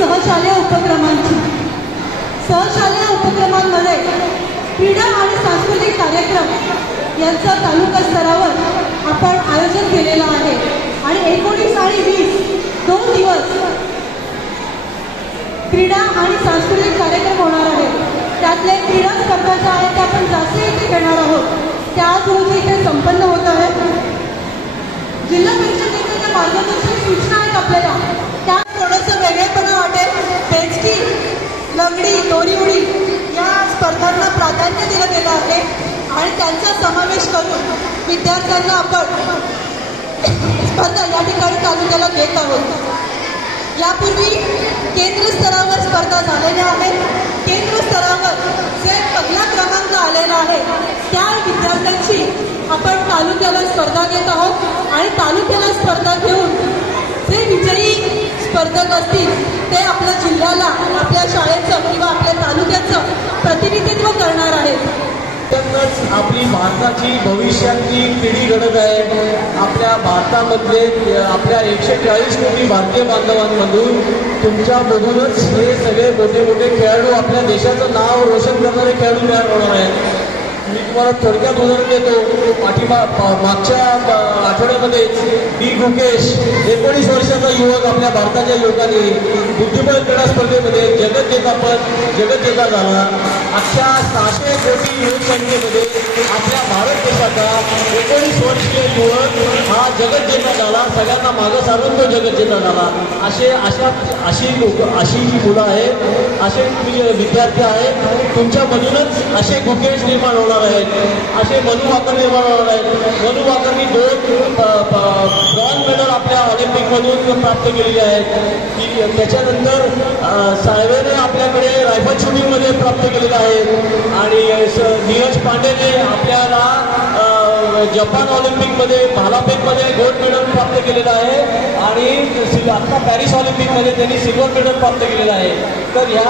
सहशालेय उपक्रमांची सहशालेय उपक्रमांमध्ये क्रीडा आणि सांस्कृतिक कार्यक्रम यांचा तालुका स्तरावर आपण आयोजन केलेलं आहे आणि 19 आणि 20 दोन दिवस क्रीडा आणि सांस्कृतिक कार्यक्रम होणार आहेत। त्यातले क्रीडा स्पर्धा ज्या आहेत त्या आपण जास्ती इथे घेणार आहोत, त्या आज रोजी इथे संपन्न होत आहेत। जिल्हा परिषदेच्या मार्गदर्शक सूचना आहेत आपल्याला, त्यात थोडंसं वेगळेपणा वाटेल। पेचकी, लंगडी, दोरी उडी या स्पर्धांना प्राधान्य दिलं गेलं आहे आणि त्यांचा समावेश करून विद्यार्थ्यांना आपण स्पर्धा या ठिकाणी तालुक्याला घेत आहोत। यापूर्वी केंद्र स्तरावर स्पर्धा झालेल्या आहेत। केंद्र स्तरावर जे पहिला क्रमांक आलेला आहे त्या विद्यार्थ्यांची आपण तालुक्याला स्पर्धा घेत आहोत आणि तालुक्याला स्पर्धा घेऊन जे विजयी स्पर्धक असतील ते आपल्या जिल्ह्याला, आपल्या शाळेचं किंवा आपल्या तालुक्याचं प्रतिनिधित्व करणार आहेत। आपली भारताची भविष्यातली पिढी घडत आहे। आपल्या भारतामधले आपल्या 140 कोटी भारतीय बांधवांमधून तुमच्यामधूनच हे सगळे मोठे मोठे खेळाडू, आपल्या देशाचं नाव रोशन करणारे खेळाडू तयार होणार आहेत। मी तुम्हाला थोडक्यात उदाहरण देतो। मागच्या आठवड्यामध्ये डी गुकेश 19 वर्षाचा युवक आपल्या भारताच्या युवकांनी बुद्धिबळ क्रीडा स्पर्धेमध्ये जगज्जेता झाला। अख्ख्या 600 कोटी लोकसंख्येमध्ये आपल्या भारत देशाचा 19 वर्षीय युवक हा जगज्जेता झाला। सगळ्यांना मागं सारून तो जगज्जेता झाला। अशी जी मुलं आहेत, असे विद्यार्थी आहेत, तुमच्यामधूनच असे गुकेश निर्माण होणार आहेत, असे मनु वाकर निर्माण होणार आहेत। मनु वाकरनी 2 ब्रॉन्झ मेडल आपल्या ऑलिम्पिकमधून प्राप्त केलेले आहेत। त्याच्यानंतर साहेबने आपल्याकडे रायफल शूटिंगमध्ये प्राप्त केलेलं आहे आणि नीरज पांडेने आपल्याला जपान ऑलिम्पिकमध्ये भालाफेकमध्ये गोल्ड मेडल प्राप्त केलेलं आहे आणि आता पॅरिस ऑलिम्पिकमध्ये त्यांनी सिल्वर मेडल प्राप्त केलेलं आहे। तर या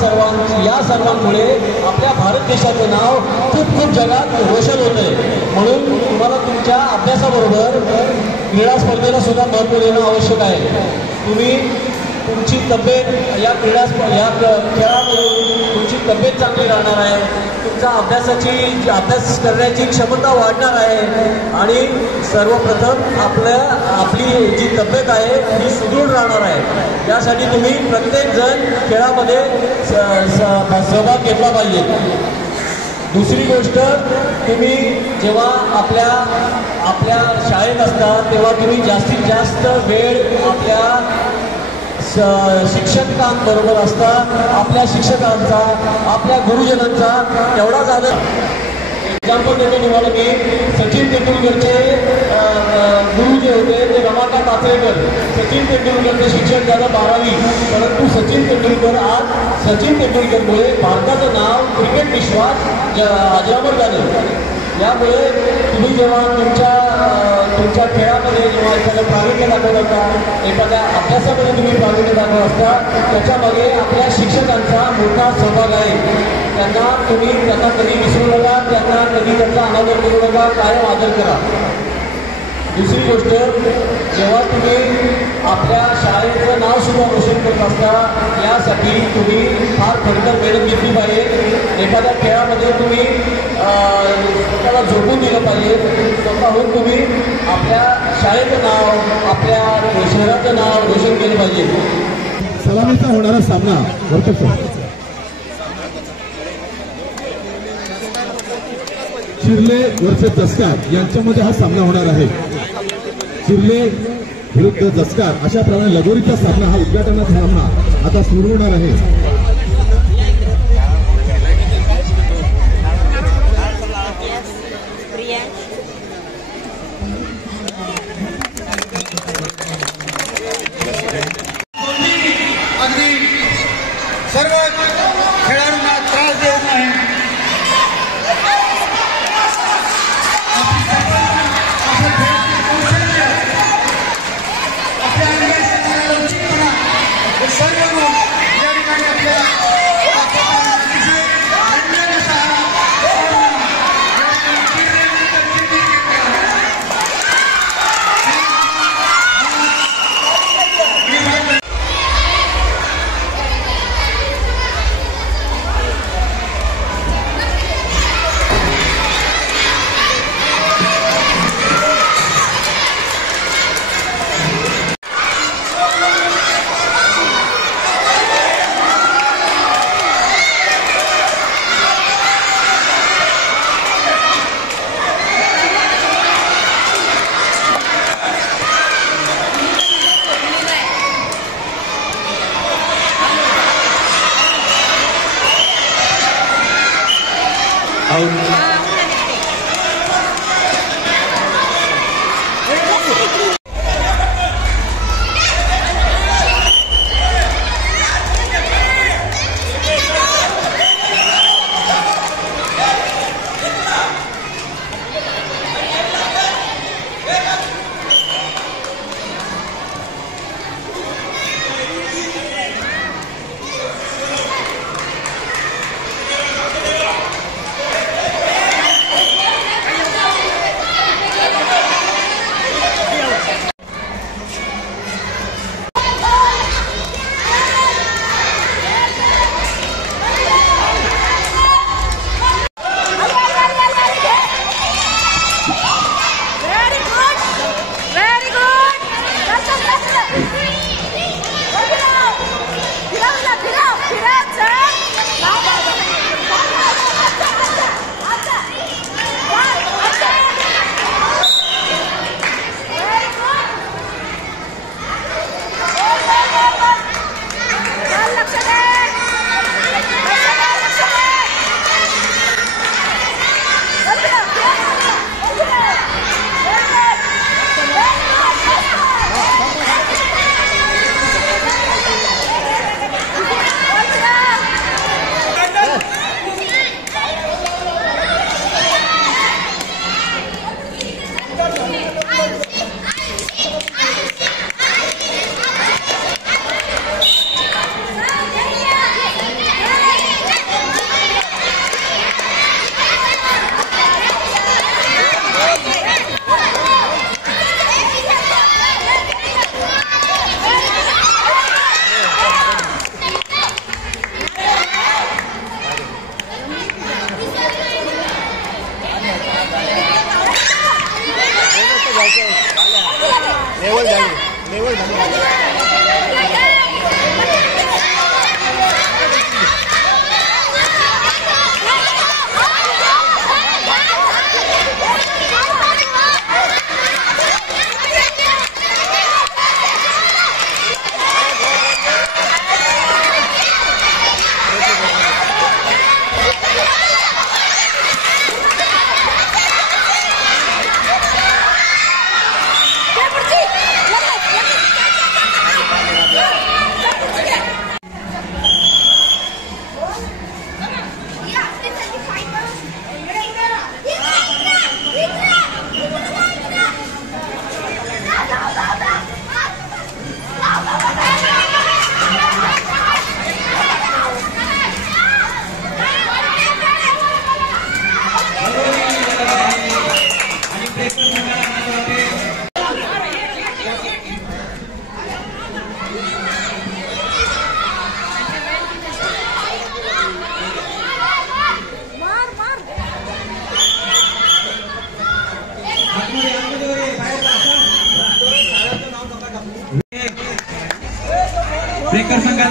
सर्वांमुळे आपल्या भारत देशाचं नाव खूप खूप जगात रोशन होत आहे। म्हणून तुम्हाला तुमच्या अभ्यासाबरोबर क्रीडा स्पर्धेला सुद्धा महत्त्व देणं आवश्यक आहे। तुम्ही तुमची तब्येत या खेळामधून तुमची तब्येत चांगली राहणार आहे, तुमचा अभ्यास करण्याची क्षमता वाढणार आहे आणि सर्वप्रथम आपली जी तब्येत आहे ही सुदृढ राहणार आहे। यासाठी तुम्ही प्रत्येकजण खेळामध्ये सहभाग घेतला पाहिजे। दुसरी गोष्ट, तुम्ही जेव्हा आपल्या शाळेत असता तेव्हा तुम्ही जास्तीत जास्त वेळ आपल्या शिक्षकांबरोबर असता, आपल्या शिक्षकांचा, आपल्या गुरुजनांचा तेवढा झाला। एक्झाम्पल देतो तुम्हाला की सचिन तेंडुलकरचे गुरु जे होते ते रमाकांत आचरेकर। सचिन तेंडुलकरचे शिक्षक झालं 12वी, परंतु सचिन तेंडुलकरमुळे भारताचं नाव क्रिकेट विश्वात अजरामर झालं। यामुळे तुम्ही जेव्हा तुमच्या खेळामध्ये जेव्हा एखादं प्रावीण्य दाखवत असता, एखाद्या अभ्यासामध्ये तुम्ही प्रावीण्य दाखवत असता, त्याच्यामागे आपल्या शिक्षकांचा मोठा सहभाग आहे। त्यांना कधी विसरू नका, त्यांना कधी त्यांचा अनादर करू नका, कायम आदर करा। दुसरी गोष्ट, जेव्हा तुम्ही आपल्या शाळेचं नाव सुद्धा रोशन करत असता यासाठी तुम्ही फार खडतर मेहनत घेतली पाहिजे. एखाद्या खेळामध्ये तुम्ही स्वतःला झोपून दिलं पाहिजे. स्वतःहून तुम्ही आपल्या शाळेचं नाव आपल्या शहराचं नाव रोशन केलं पाहिजे. सलामीचा होणारा सामना चिर्ले वर्सेस जसकार यांच्यामध्ये हा सामना होणार आहे. चिर्ले विरुद्ध जसकार अशा प्रमाणे लगोरीचा सामना हा उद्घाटनाचा सामना आता सुरू होणार आहे. अगदी सर्व खेळाडूंना त्रास देत नाही. सर्व या ठिकाणी आपल्या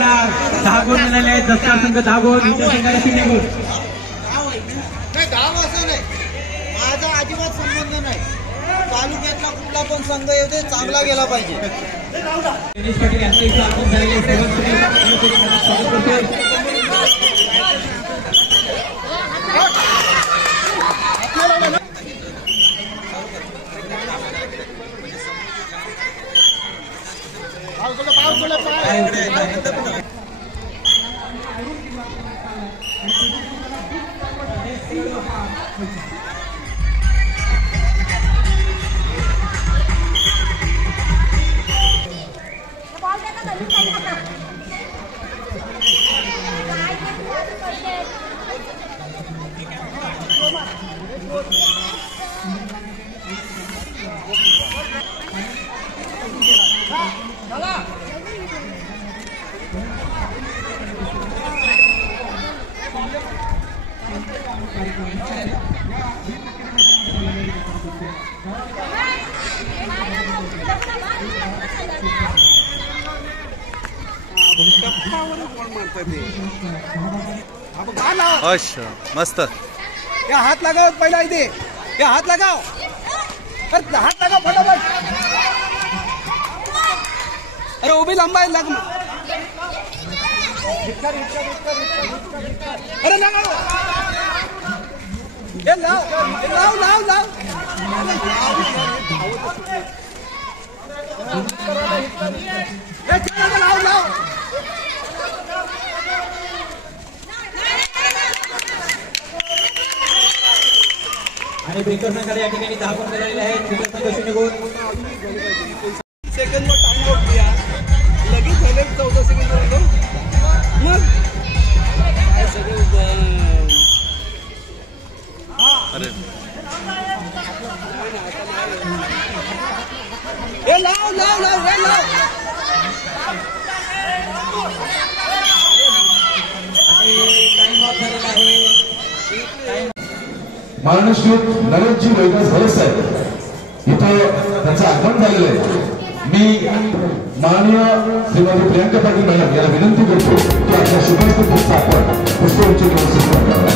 बघा 10 गुण मिळाले आहेत. दसकार संघ 10 गुण, इतर संघाला 0 गुण. नाही गाव असं नाही, माझा अजिबात संबंध नाही. तालुक्यातला कुठला पण संघ येते चांगला गेला पाहिजे. गणेश पाटील यांचा इथं आगमन झालेले आहे. स्वागत करतोय. अच्छा मस्त. या हात लगाव पहिला इथे, या हात लगाव, हात लगाव फटाफट. अरे उभी लंबाई लग. अरे लगाव, हे लाव लाव लाव लाव. लाव लाव. आणि बेकर संघाला या ठिकाणी 10 गुण मिळालेले आहेत. बेकर संघ 0 गुण. सेकंड टाइम आउट दिया, लगेच झाले 14 सेकंड. मग काय सगळं हे लाव लाव लाव, हे लाव. आणि टाइम ऑफ झालेला आहे. माननीय श्री नरेशजी वैदास भरस साहेब इथं त्यांचं आगमन झालेलं आहे. मी माननीय श्रीमती प्रियांका पाटील मॅडम याला विनंती करतो की आपल्या शुभांत पुस्तकावर पुष्पवृष्टी व्यवस्थित करावा.